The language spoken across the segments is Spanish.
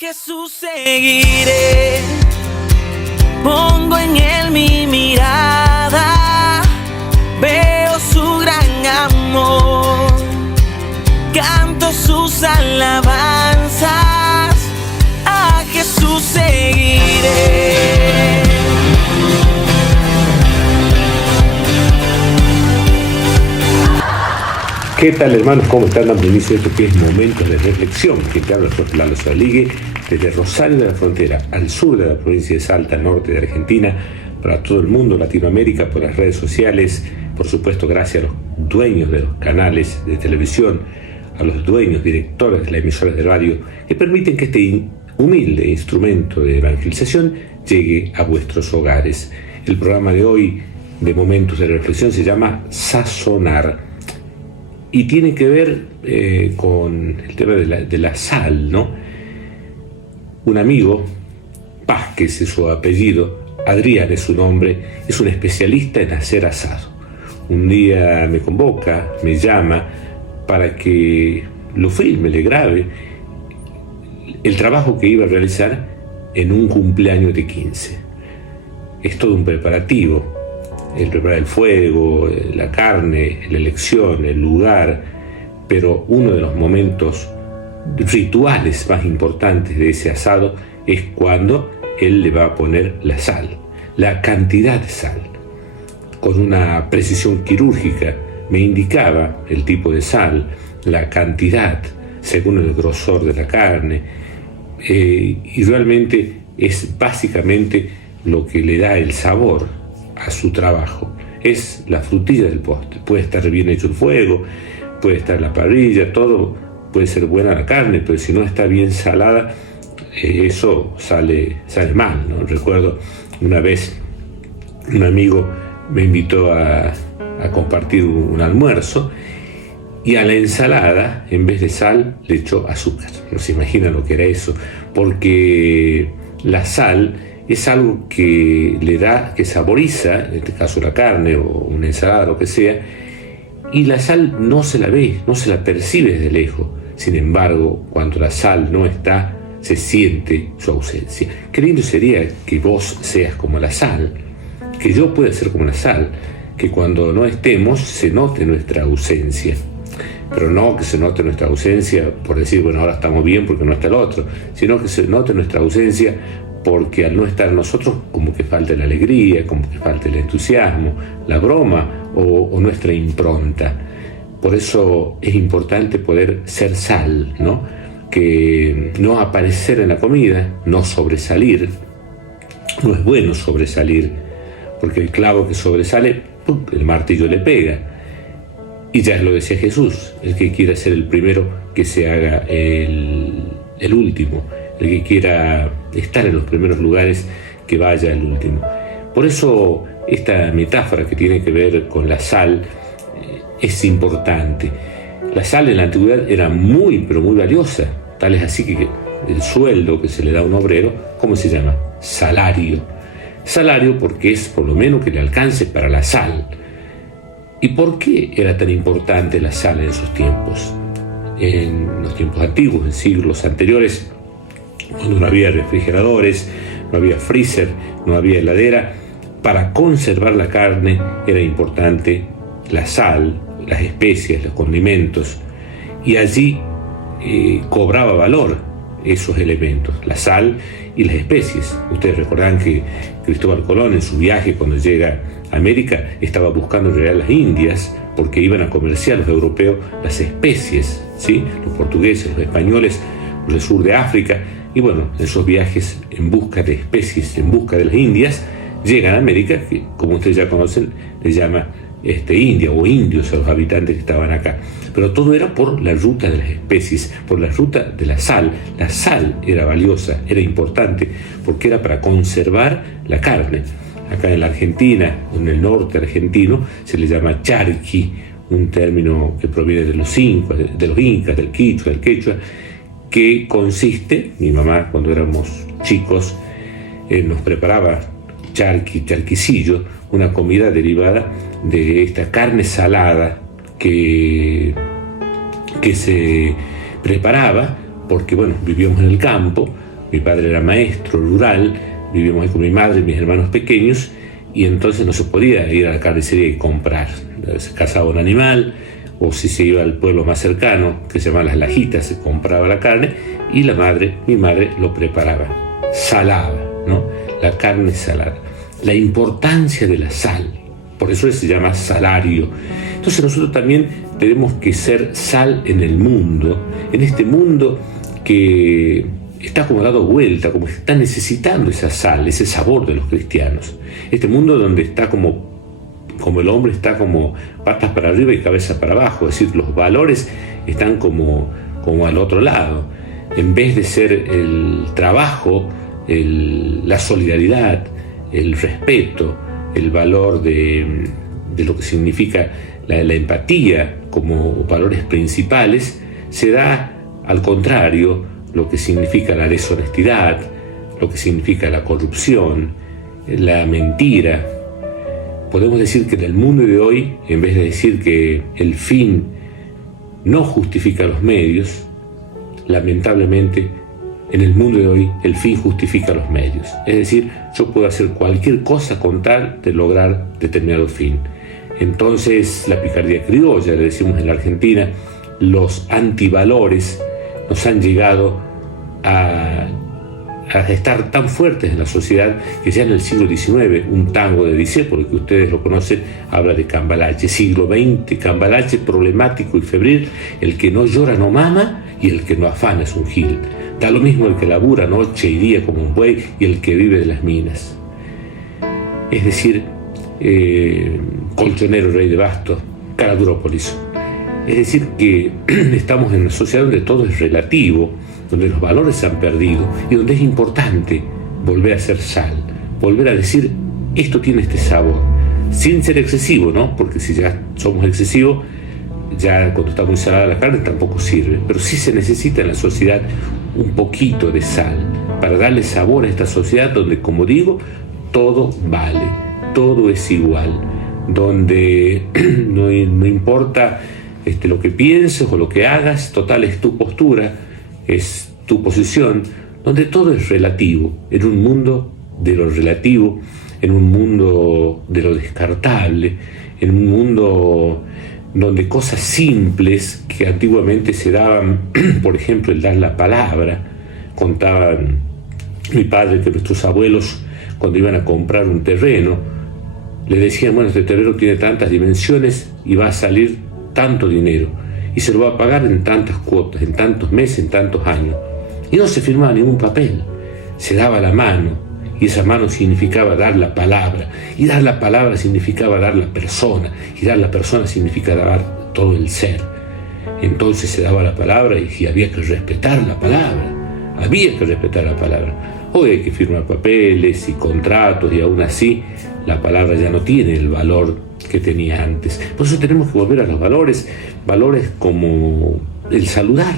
Jesús seguiré, pongo en él mi mirada, veo su gran amor, canto sus alabanzas, a Jesús seguiré. ¿Qué tal, hermanos? ¿Cómo están? Dando inicio a esto que es Momentos de Reflexión. Quien te habla es Jorge Lalo Saligue, desde Rosario de la Frontera, al sur de la provincia de Salta, norte de Argentina, para todo el mundo, Latinoamérica, por las redes sociales. Por supuesto, gracias a los dueños de los canales de televisión, a los dueños, directores de las emisoras de radio, que permiten que este humilde instrumento de evangelización llegue a vuestros hogares. El programa de hoy, de Momentos de Reflexión, se llama Sazonar. Y tiene que ver con el tema de la sal, ¿no? Un amigo, Vázquez es su apellido, Adrián es su nombre, es un especialista en hacer asado. Un día me convoca, me llama para que lo filme, le grabe el trabajo que iba a realizar en un cumpleaños de 15. Es todo un preparativo. El preparar el fuego, la carne, la elección, el lugar, pero uno de los momentos rituales más importantes de ese asado es cuando él le va a poner la sal, la cantidad de sal. Con una precisión quirúrgica me indicaba el tipo de sal, la cantidad, según el grosor de la carne, y realmente es básicamente lo que le da el sabor a su trabajo. Es la frutilla del postre. Puede estar bien hecho el fuego, puede estar la parrilla, todo puede ser buena la carne, pero si no está bien salada, eso sale mal, ¿no? Recuerdo una vez un amigo me invitó a compartir un almuerzo y a la ensalada, en vez de sal, le echó azúcar. No se imaginan lo que era eso, porque la sal es algo que le da, que saboriza, en este caso la carne o una ensalada, lo que sea, y la sal no se la ve, no se la percibe desde lejos. Sin embargo, cuando la sal no está, se siente su ausencia. Qué lindo sería que vos seas como la sal, que yo pueda ser como la sal, que cuando no estemos se note nuestra ausencia. Pero no que se note nuestra ausencia por decir, bueno, ahora estamos bien porque no está el otro, sino que se note nuestra ausencia porque al no estar nosotros como que falta la alegría, como que falta el entusiasmo, la broma o nuestra impronta. Por eso es importante poder ser sal, ¿no? Que no aparecer en la comida, no sobresalir. No es bueno sobresalir, porque el clavo que sobresale, ¡pum!, el martillo le pega. Y ya lo decía Jesús, el que quiera ser el primero, que se haga el último. El que quiera estar en los primeros lugares, que vaya al último. Por eso esta metáfora que tiene que ver con la sal es importante. La sal en la antigüedad era muy, pero muy valiosa. Tal es así que el sueldo que se le da a un obrero, ¿cómo se llama? Salario. Salario porque es por lo menos que le alcance para la sal. ¿Y por qué era tan importante la sal en esos tiempos? En los tiempos antiguos, en siglos anteriores, cuando no había refrigeradores, no había freezer, no había heladera, para conservar la carne era importante la sal, las especias, los condimentos, y allí cobraba valor esos elementos, la sal y las especies. Ustedes recordarán que Cristóbal Colón en su viaje, cuando llega a América, estaba buscando en realidad las Indias, porque iban a comerciar los europeos las especies, ¿sí? Los portugueses, los españoles, los del sur de África. Y bueno, esos viajes en busca de especies, en busca de las Indias, llegan a América, que como ustedes ya conocen, le llama India o indios a los habitantes que estaban acá. Pero todo era por la ruta de las especies, por la ruta de la sal. La sal era valiosa, era importante, porque era para conservar la carne. Acá en la Argentina, en el norte argentino, se le llama charqui, un término que proviene de los incas, del quechua, que consiste, mi mamá cuando éramos chicos nos preparaba charquicillo, una comida derivada de esta carne salada que se preparaba porque, bueno, vivíamos en el campo, Mi padre era maestro rural, vivíamos ahí con mi madre y mis hermanos pequeños, y entonces no se podía ir a la carnicería y comprar. Se cazaba un animal, o si se iba al pueblo más cercano, que se llama Las Lajitas, se compraba la carne, y mi madre lo preparaba, salada, ¿no? La carne salada. La importancia de la sal, por eso se llama salario. Entonces nosotros también tenemos que ser sal en el mundo, en este mundo que está como dado vuelta, como que está necesitando esa sal, ese sabor de los cristianos. Este mundo donde está como el hombre está como patas para arriba y cabeza para abajo, es decir, los valores están como al otro lado. En vez de ser el trabajo, la solidaridad, el respeto, el valor de lo que significa la empatía como valores principales, se da al contrario lo que significa la deshonestidad, lo que significa la corrupción, la mentira. Podemos decir que en el mundo de hoy, en vez de decir que el fin no justifica los medios, lamentablemente en el mundo de hoy el fin justifica los medios. Es decir, yo puedo hacer cualquier cosa con tal de lograr determinado fin. Entonces la picardía criolla, le decimos en la Argentina, los antivalores nos han llegado a estar tan fuertes en la sociedad que ya en el siglo XIX, un tango de Discépolo, que ustedes lo conocen, habla de Cambalache. Siglo XX, Cambalache problemático y febril, el que no llora no mama y el que no afana es un gil. Da lo mismo el que labura noche y día como un buey y el que vive de las minas. Es decir, colchonero, rey de bastos, Caradúropolis. Es decir, que estamos en una sociedad donde todo es relativo, donde los valores se han perdido y donde es importante volver a ser sal, volver a decir, esto tiene este sabor, sin ser excesivo, ¿no? Porque si ya somos excesivos, ya cuando está muy salada la carne tampoco sirve, pero sí se necesita en la sociedad un poquito de sal para darle sabor a esta sociedad donde, como digo, todo vale, todo es igual, donde no importa lo que pienses o lo que hagas, total es tu postura, es tu posición, donde todo es relativo, en un mundo de lo relativo, en un mundo de lo descartable, en un mundo donde cosas simples que antiguamente se daban, por ejemplo, el dar la palabra. Contaban mi padre que nuestros abuelos, cuando iban a comprar un terreno, le decían, bueno, este terreno tiene tantas dimensiones y va a salir tanto dinero, y se lo va a pagar en tantas cuotas, en tantos meses, en tantos años. Y no se firmaba ningún papel, se daba la mano, y esa mano significaba dar la palabra, y dar la palabra significaba dar la persona, y dar la persona significa dar todo el ser. Entonces se daba la palabra y había que respetar la palabra, había que respetar la palabra. Hoy hay que firmar papeles y contratos, y aún así la palabra ya no tiene el valor que tenía antes. Por eso tenemos que volver a los valores como el saludar.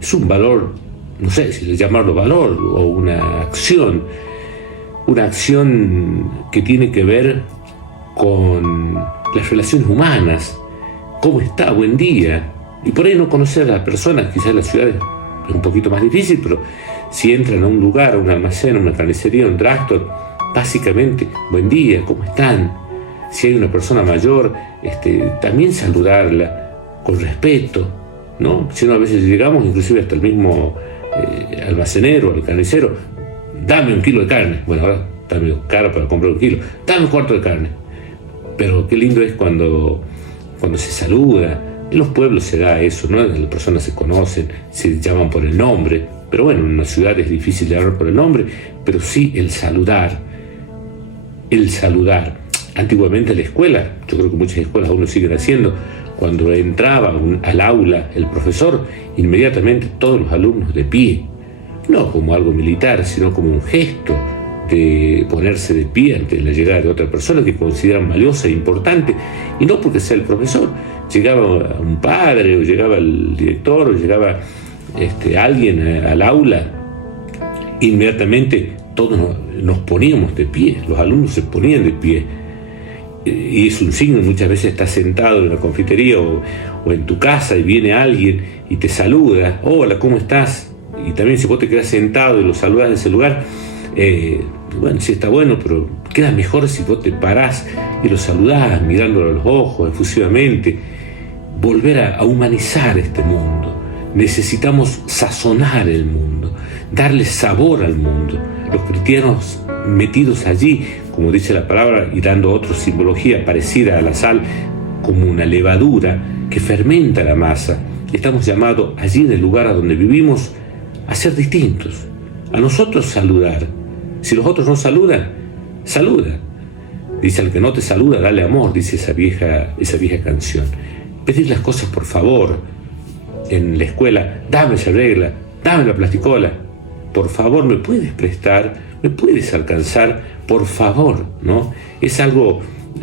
Es un valor, no sé si llamarlo valor o una acción que tiene que ver con las relaciones humanas. ¿Cómo está? Buen día. Y por ahí no conocer a las personas, quizás en las ciudades es un poquito más difícil, pero si entran a un lugar, a un almacén, a una carnicería, a un drugstore, básicamente, buen día, ¿cómo están? Si hay una persona mayor, también saludarla con respeto, ¿no? Si no, a veces llegamos, inclusive hasta el mismo almacenero, el carnicero, dame 1 kilo de carne. Bueno, ahora está medio caro para comprar 1 kilo, dame 1/4 de carne. Pero qué lindo es cuando se saluda. En los pueblos se da eso, ¿no? Las personas se conocen, se llaman por el nombre, pero bueno, en una ciudad es difícil llamar por el nombre, pero sí el saludar. Antiguamente en la escuela, yo creo que muchas escuelas aún lo siguen haciendo, cuando entraba al aula el profesor, inmediatamente todos los alumnos de pie, no como algo militar, sino como un gesto de ponerse de pie ante la llegada de otra persona que consideran valiosa e importante, y no porque sea el profesor. Llegaba un padre, o llegaba el director, o llegaba alguien al aula, inmediatamente todos nos poníamos de pie, los alumnos se ponían de pie, y es un signo. Muchas veces estás sentado en la confitería o en tu casa y viene alguien y te saluda, hola, ¿cómo estás? Y también si vos te quedás sentado y lo saludás de ese lugar, bueno, sí está bueno, pero queda mejor si vos te parás y lo saludás mirándolo a los ojos efusivamente. Volver a humanizar este mundo. Necesitamos sazonar el mundo, darle sabor al mundo. Los cristianos metidos allí, como dice la palabra, y dando otra simbología parecida a la sal, como una levadura que fermenta la masa. Estamos llamados allí en el lugar a donde vivimos a ser distintos, a nosotros saludar. Si los otros no saludan, saluda. Dice, al que no te saluda, dale amor, dice esa vieja canción. Pedir las cosas por favor. En la escuela, dame esa regla, dame la plasticola. Por favor, ¿me puedes prestar? ¿Me puedes alcanzar? Por favor, ¿no? Es algo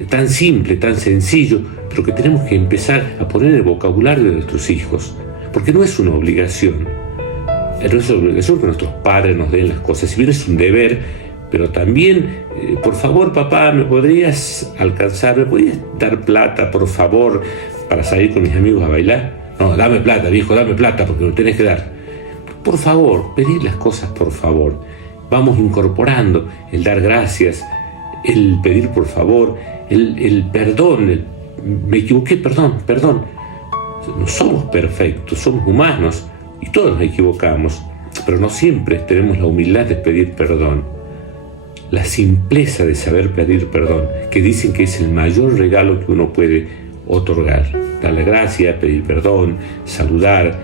tan simple, tan sencillo, pero que tenemos que empezar a poner en el vocabulario de nuestros hijos. Porque no es una obligación. No es una obligación que nuestros padres nos den las cosas. Si bien es un deber, pero también, por favor, papá, ¿me podrías alcanzar? ¿Me podrías dar plata, por favor, para salir con mis amigos a bailar? No, dame plata, viejo, dame plata, porque me tenés que dar. Por favor, pedir las cosas por favor. Vamos incorporando el dar gracias, el pedir por favor, el perdón, me equivoqué, perdón. No somos perfectos, somos humanos y todos nos equivocamos, pero no siempre tenemos la humildad de pedir perdón. La simpleza de saber pedir perdón, que dicen que es el mayor regalo que uno puede otorgar. Dar la gracia, pedir perdón, saludar,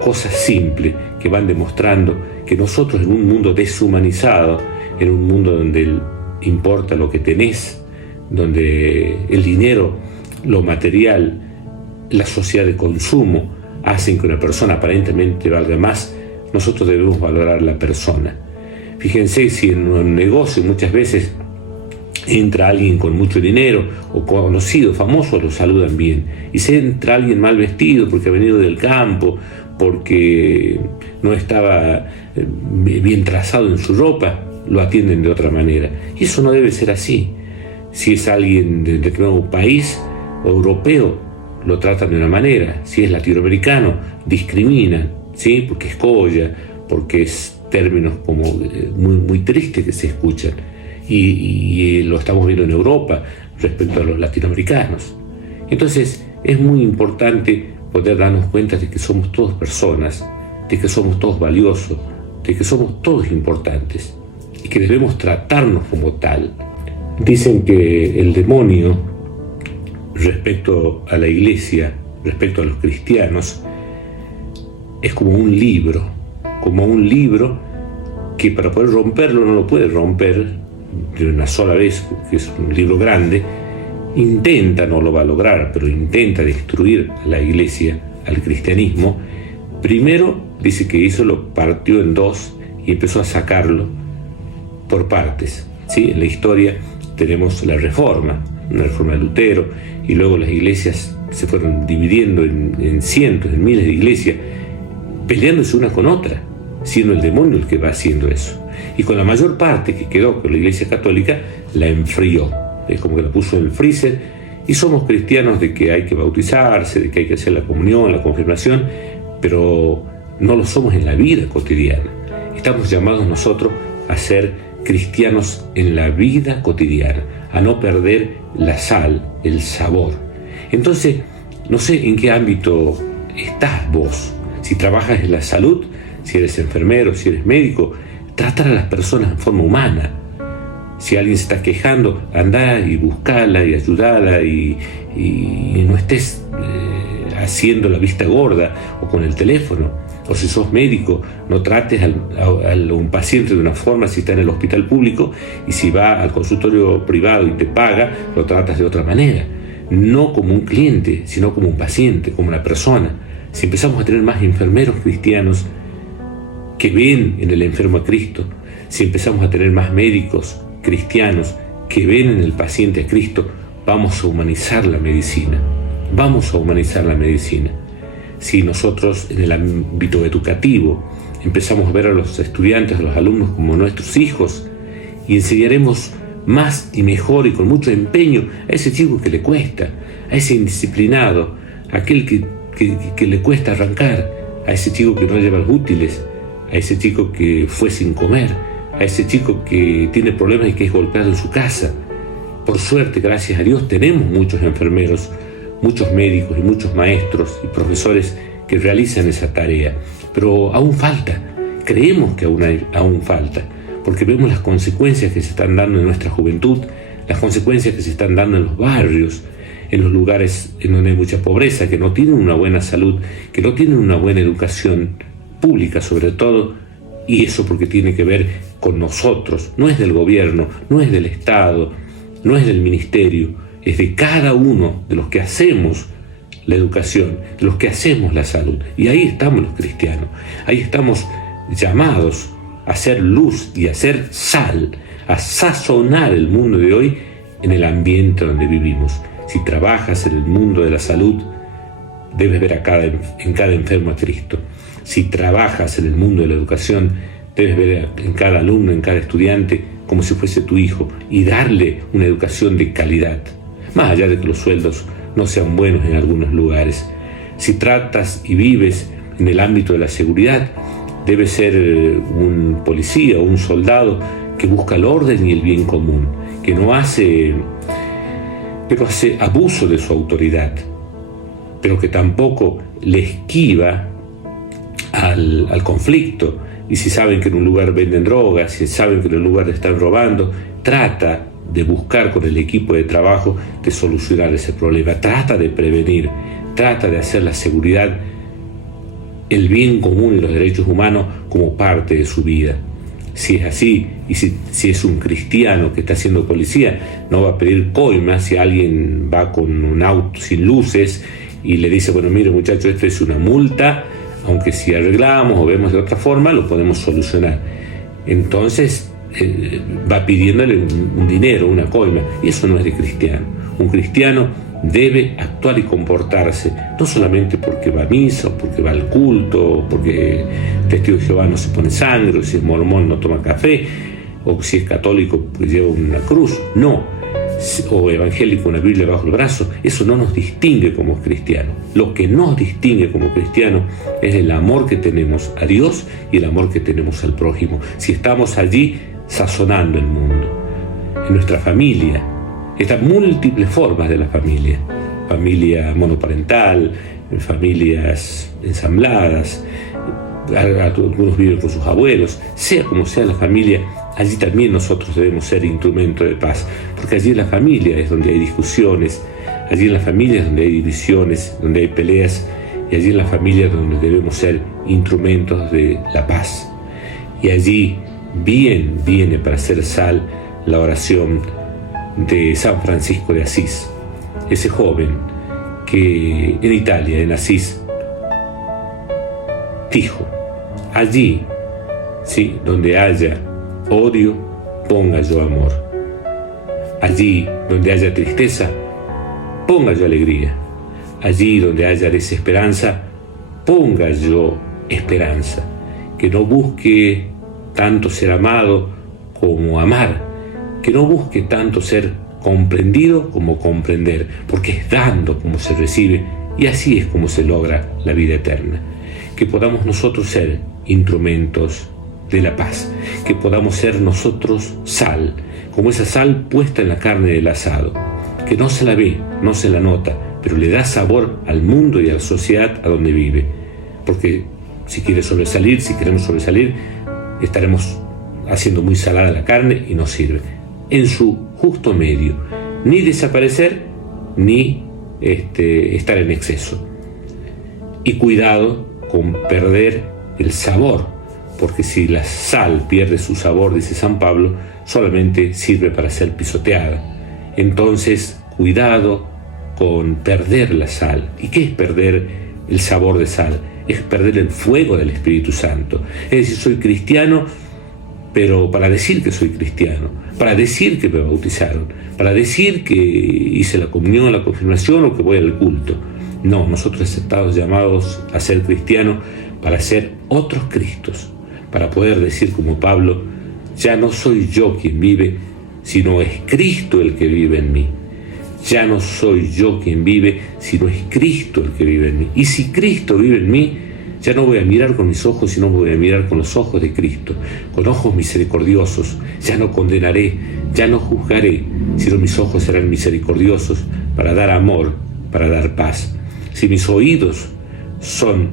cosas simples que van demostrando que nosotros en un mundo deshumanizado, en un mundo donde importa lo que tenés, donde el dinero, lo material, la sociedad de consumo hacen que una persona aparentemente valga más, nosotros debemos valorar la persona. Fíjense, si en un negocio muchas veces entra alguien con mucho dinero o conocido, famoso, lo saludan bien. Y si entra alguien mal vestido porque ha venido del campo, porque no estaba bien trazado en su ropa, lo atienden de otra manera. Y eso no debe ser así. Si es alguien de nuevo país o europeo, lo tratan de una manera. Si es latinoamericano, discriminan, ¿sí? Porque es colla, porque es términos como muy tristes que se escuchan. Y lo estamos viendo en Europa respecto a los latinoamericanos. Entonces es muy importante poder darnos cuenta de que somos todos personas, de que somos todos valiosos, de que somos todos importantes y que debemos tratarnos como tal. Dicen que el demonio, respecto a la iglesia, respecto a los cristianos, es como un libro que para poder romperlo no lo puede romper de una sola vez, que es un libro grande. Intenta, no lo va a lograr, pero intenta destruir a la iglesia, al cristianismo. Primero dice que hizo, lo partió en dos y empezó a sacarlo por partes, ¿sí? En la historia tenemos la reforma, una reforma de Lutero, y luego las iglesias se fueron dividiendo en cientos, en miles de iglesias, peleándose una con otra, siendo el demonio el que va haciendo eso. Y con la mayor parte que quedó con la iglesia católica, la enfrió. Es como que la puso en el freezer. Y somos cristianos de que hay que bautizarse, de que hay que hacer la comunión, la confirmación, pero no lo somos en la vida cotidiana. Estamos llamados nosotros a ser cristianos en la vida cotidiana, a no perder la sal, el sabor. Entonces, no sé en qué ámbito estás vos. Si trabajas en la salud, si eres enfermero, si eres médico, tratar a las personas en forma humana. Si alguien se está quejando, andá y buscala y ayudala y no estés haciendo la vista gorda o con el teléfono. O si sos médico, no trates a un paciente de una forma si está en el hospital público, y si va al consultorio privado y te paga, lo tratas de otra manera. No como un cliente, sino como un paciente, como una persona. Si empezamos a tener más enfermeros cristianos que ven en el enfermo a Cristo, si empezamos a tener más médicos cristianos que ven en el paciente a Cristo, vamos a humanizar la medicina. Vamos a humanizar la medicina. Si nosotros en el ámbito educativo empezamos a ver a los estudiantes, a los alumnos como nuestros hijos, y enseñaremos más y mejor y con mucho empeño a ese chico que le cuesta, a ese indisciplinado, a aquel que le cuesta arrancar, a ese chico que no lleva los útiles, a ese chico que fue sin comer, a ese chico que tiene problemas y que es golpeado en su casa. Por suerte, gracias a Dios, tenemos muchos enfermeros, muchos médicos y muchos maestros y profesores que realizan esa tarea, pero aún falta, creemos que aún falta, porque vemos las consecuencias que se están dando en nuestra juventud, las consecuencias que se están dando en los barrios, en los lugares en donde hay mucha pobreza, que no tienen una buena salud, que no tienen una buena educación pública sobre todo, y eso porque tiene que ver con nosotros, no es del gobierno, no es del Estado, no es del ministerio, es de cada uno de los que hacemos la educación, de los que hacemos la salud. Y ahí estamos los cristianos, ahí estamos llamados a hacer luz y a hacer sal, a sazonar el mundo de hoy en el ambiente donde vivimos. Si trabajas en el mundo de la salud, debes ver en cada enfermo a Cristo. Si trabajas en el mundo de la educación, debes ver en cada alumno, en cada estudiante, como si fuese tu hijo, y darle una educación de calidad, más allá de que los sueldos no sean buenos en algunos lugares. Si tratas y vives en el ámbito de la seguridad, debes ser un policía o un soldado que busca el orden y el bien común, que no hace abuso de su autoridad, pero que tampoco le esquiva al conflicto. Y si saben que en un lugar venden drogas, si saben que en un lugar están robando, trata de buscar con el equipo de trabajo de solucionar ese problema, trata de prevenir, trata de hacer la seguridad, el bien común y los derechos humanos como parte de su vida. Si es así, y si es un cristiano que está siendo policía, no va a pedir coima si alguien va con un auto sin luces y le dice, bueno, mire muchacho, esto es una multa, aunque si arreglamos o vemos de otra forma, lo podemos solucionar. Entonces va pidiéndole un dinero, una coima, y eso no es de cristiano. Un cristiano debe actuar y comportarse, no solamente porque va a misa, o porque va al culto, o porque testigo de Jehová no se pone sangre, o si es mormón no toma café, o si es católico pues lleva una cruz, no, o evangélico una Biblia bajo el brazo. Eso no nos distingue como cristianos. Lo que nos distingue como cristianos es el amor que tenemos a Dios y el amor que tenemos al prójimo. Si estamos allí sazonando el mundo, en nuestra familia, estas múltiples formas de la familia monoparental, familias ensambladas, algunos viven con sus abuelos, sea como sea la familia, allí también nosotros debemos ser instrumento de paz, porque allí en la familia es donde hay discusiones, allí en la familia es donde hay divisiones, donde hay peleas, y allí en la familia es donde debemos ser instrumentos de la paz. Y allí bien viene para hacer sal la oración de San Francisco de Asís, ese joven que en Italia, en Asís, dijo, allí, sí, donde haya odio, ponga yo amor. Allí donde haya tristeza, ponga yo alegría. Allí donde haya desesperanza, ponga yo esperanza. Que no busque tanto ser amado como amar, que no busque tanto ser comprendido como comprender, porque es dando como se recibe, y así es como se logra la vida eterna. Que podamos nosotros ser instrumentos de la paz, que podamos ser nosotros sal, como esa sal puesta en la carne del asado, que no se la ve, no se la nota, pero le da sabor al mundo y a la sociedad a donde vive. Porque si queremos sobresalir, estaremos haciendo muy salada la carne y no sirve. En su justo medio, ni desaparecer, ni estar en exceso. Y cuidado con perder el sabor, porque si la sal pierde su sabor, dice San Pablo, solamente sirve para ser pisoteada. Entonces, cuidado con perder la sal. ¿Y qué es perder el sabor de sal? Es perder el fuego del Espíritu Santo. Es decir, soy cristiano, pero para decir que soy cristiano, para decir que me bautizaron, para decir que hice la comunión, la confirmación o que voy al culto. No, nosotros estamos llamados a ser cristianos para ser otros Cristos, para poder decir como Pablo, ya no soy yo quien vive, sino es Cristo el que vive en mí. Ya no soy yo quien vive, sino es Cristo el que vive en mí. Y si Cristo vive en mí, Ya no voy a mirar con mis ojos, sino voy a mirar con los ojos de Cristo, con ojos misericordiosos. Ya no condenaré, ya no juzgaré, sino mis ojos serán misericordiosos para dar amor, para dar paz. Si mis oídos son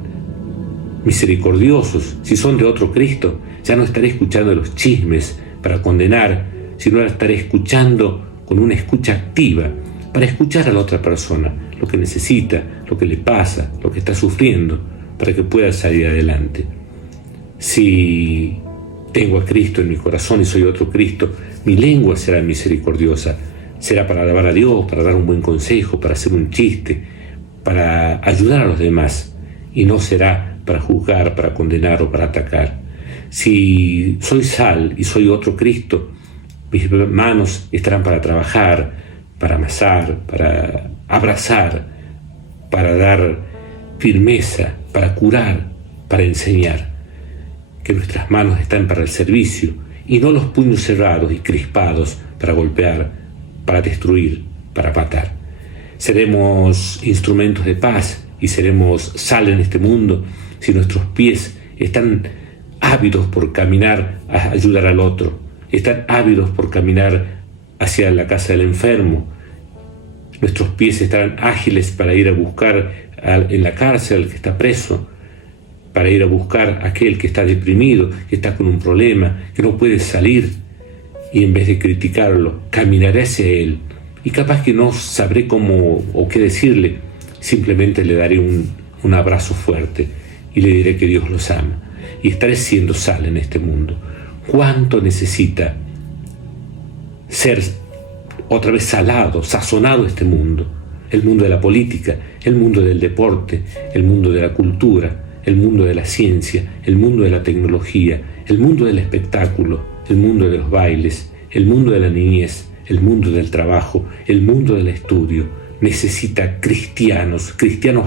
misericordiosos, si son de otro Cristo, ya no estaré escuchando los chismes para condenar, sino estaré escuchando con una escucha activa, para escuchar a la otra persona, lo que necesita, lo que le pasa, lo que está sufriendo, para que pueda salir adelante. Si tengo a Cristo en mi corazón y soy otro Cristo, mi lengua será misericordiosa, será para alabar a Dios, para dar un buen consejo, para hacer un chiste, para ayudar a los demás, y no será para juzgar, para condenar o para atacar. Si soy sal y soy otro Cristo, mis manos estarán para trabajar, para amasar, para abrazar, para dar firmeza, para curar, para enseñar. Que nuestras manos están para el servicio y no los puños cerrados y crispados para golpear, para destruir, para matar. Seremos instrumentos de paz y seremos sal en este mundo si nuestros pies están ávidos por caminar a ayudar al otro, están ávidos por caminar hacia la casa del enfermo. Nuestros pies estarán ágiles para ir a buscar en la cárcel al que está preso, para ir a buscar a aquel que está deprimido, que está con un problema, que no puede salir, y en vez de criticarlo, caminaré hacia él, y capaz que no sabré cómo o qué decirle, simplemente le daré un abrazo fuerte y le diré que Dios los ama, y estaré siendo sal en este mundo. ¿Cuánto necesita ser otra vez salado, sazonado este mundo? El mundo de la política, el mundo del deporte, el mundo de la cultura, el mundo de la ciencia, el mundo de la tecnología, el mundo del espectáculo, el mundo de los bailes, el mundo de la niñez, el mundo del trabajo, el mundo del estudio. Necesita cristianos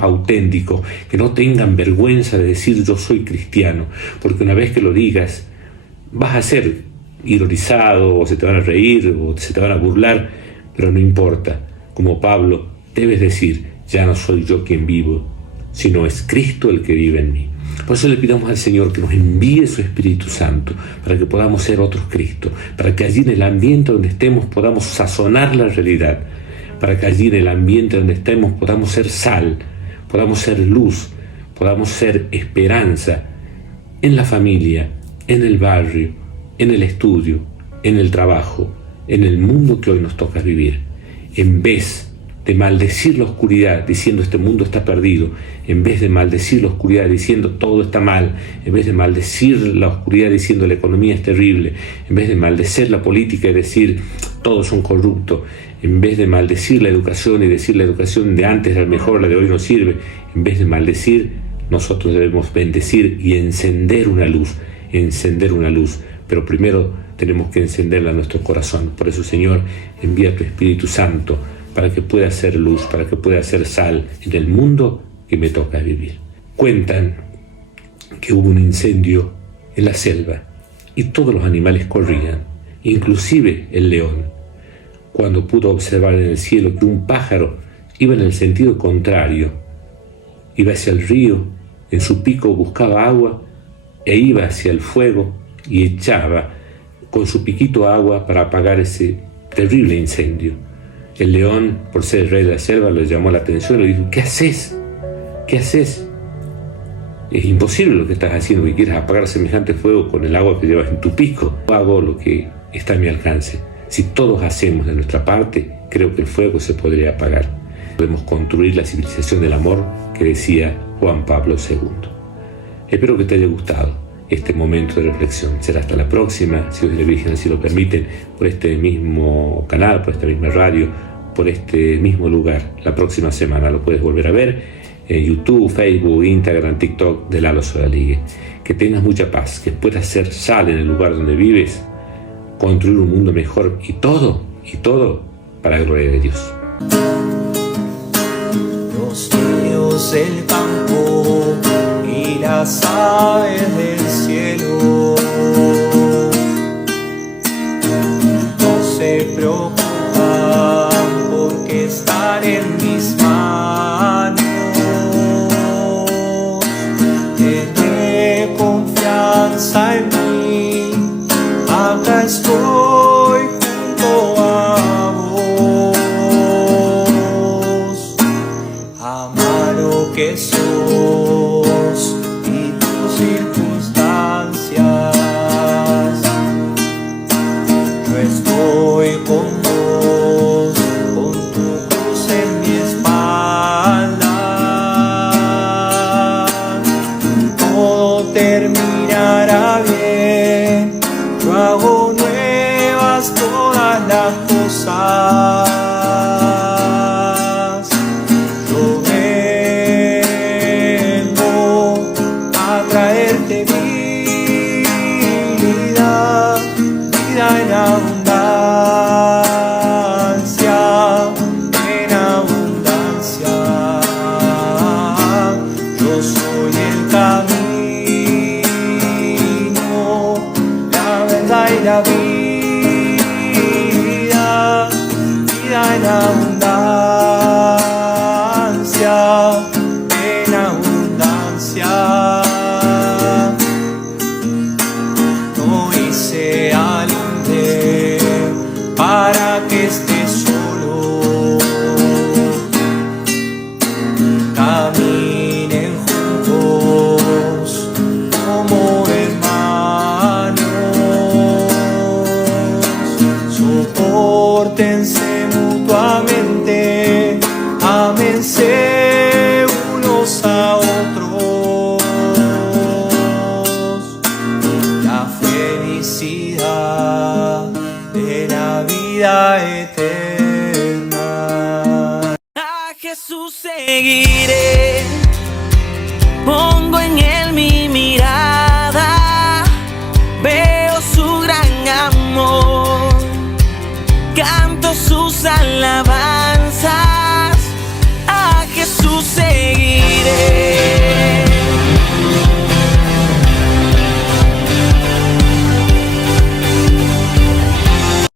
auténticos, que no tengan vergüenza de decir yo soy cristiano, porque una vez que lo digas, vas a ser ironizado, o se te van a reír, o se te van a burlar, pero no importa. Como Pablo, debes decir, ya no soy yo quien vivo, sino es Cristo el que vive en mí. Por eso le pidamos al Señor que nos envíe su Espíritu Santo, para que podamos ser otros Cristo, para que allí en el ambiente donde estemos podamos sazonar la realidad, para que allí en el ambiente donde estemos podamos ser sal, podamos ser luz, podamos ser esperanza en la familia, en el barrio, en el estudio, en el trabajo, en el mundo que hoy nos toca vivir. En vez de maldecir la oscuridad diciendo este mundo está perdido, en vez de maldecir la oscuridad diciendo todo está mal, en vez de maldecir la oscuridad diciendo la economía es terrible, en vez de maldecir la política y decir todos son corruptos, en vez de maldecir la educación y decir la educación de antes era mejor, la de hoy no sirve, en vez de maldecir, nosotros debemos bendecir y encender una luz, pero primero tenemos que encenderla en nuestro corazón. Por eso, Señor, envía tu Espíritu Santo para que pueda ser luz, para que pueda ser sal en el mundo que me toca vivir. Cuentan que hubo un incendio en la selva y todos los animales corrían, inclusive el león, cuando pudo observar en el cielo que un pájaro iba en el sentido contrario, iba hacia el río, en su pico buscaba agua e iba hacia el fuego y echaba con su piquito agua para apagar ese terrible incendio. El león, por ser el rey de la selva, le llamó la atención y le dijo: ¿qué haces? ¿Qué haces? Es imposible lo que estás haciendo, que quieras apagar semejante fuego con el agua que llevas en tu pico. Hago lo que está a mi alcance. Si todos hacemos de nuestra parte, creo que el fuego se podría apagar. Podemos construir la civilización del amor que decía Juan Pablo II. Espero que te haya gustado este momento de reflexión. Será hasta la próxima, si Dios y la Virgen así lo permiten, por este mismo canal, por esta misma radio, por este mismo lugar. La próxima semana lo puedes volver a ver en YouTube, Facebook, Instagram, TikTok de Lalo Sodaligue. Que tengas mucha paz, que puedas ser sal en el lugar donde vives, construir un mundo mejor y todo para la gloria de Dios. Los niños del campo y las aves del cielo no se preocupan porque están en mis manos. hará bien. Yo hago nuevas todas las cosas. Yo vengo a traerte vida, vida en abundancia, en abundancia. Yo soy el camino, la verdad y la vida, vida en abundancia, en abundancia. No hice al hombre para que esté solo. Caminen juntos como hermanos. Sopórtense mutuamente, ámense unos a otros. La felicidad de la vida eterna. A Jesús seguiré, pongo en él mi mirada, veo su gran amor, canto sus alabanzas.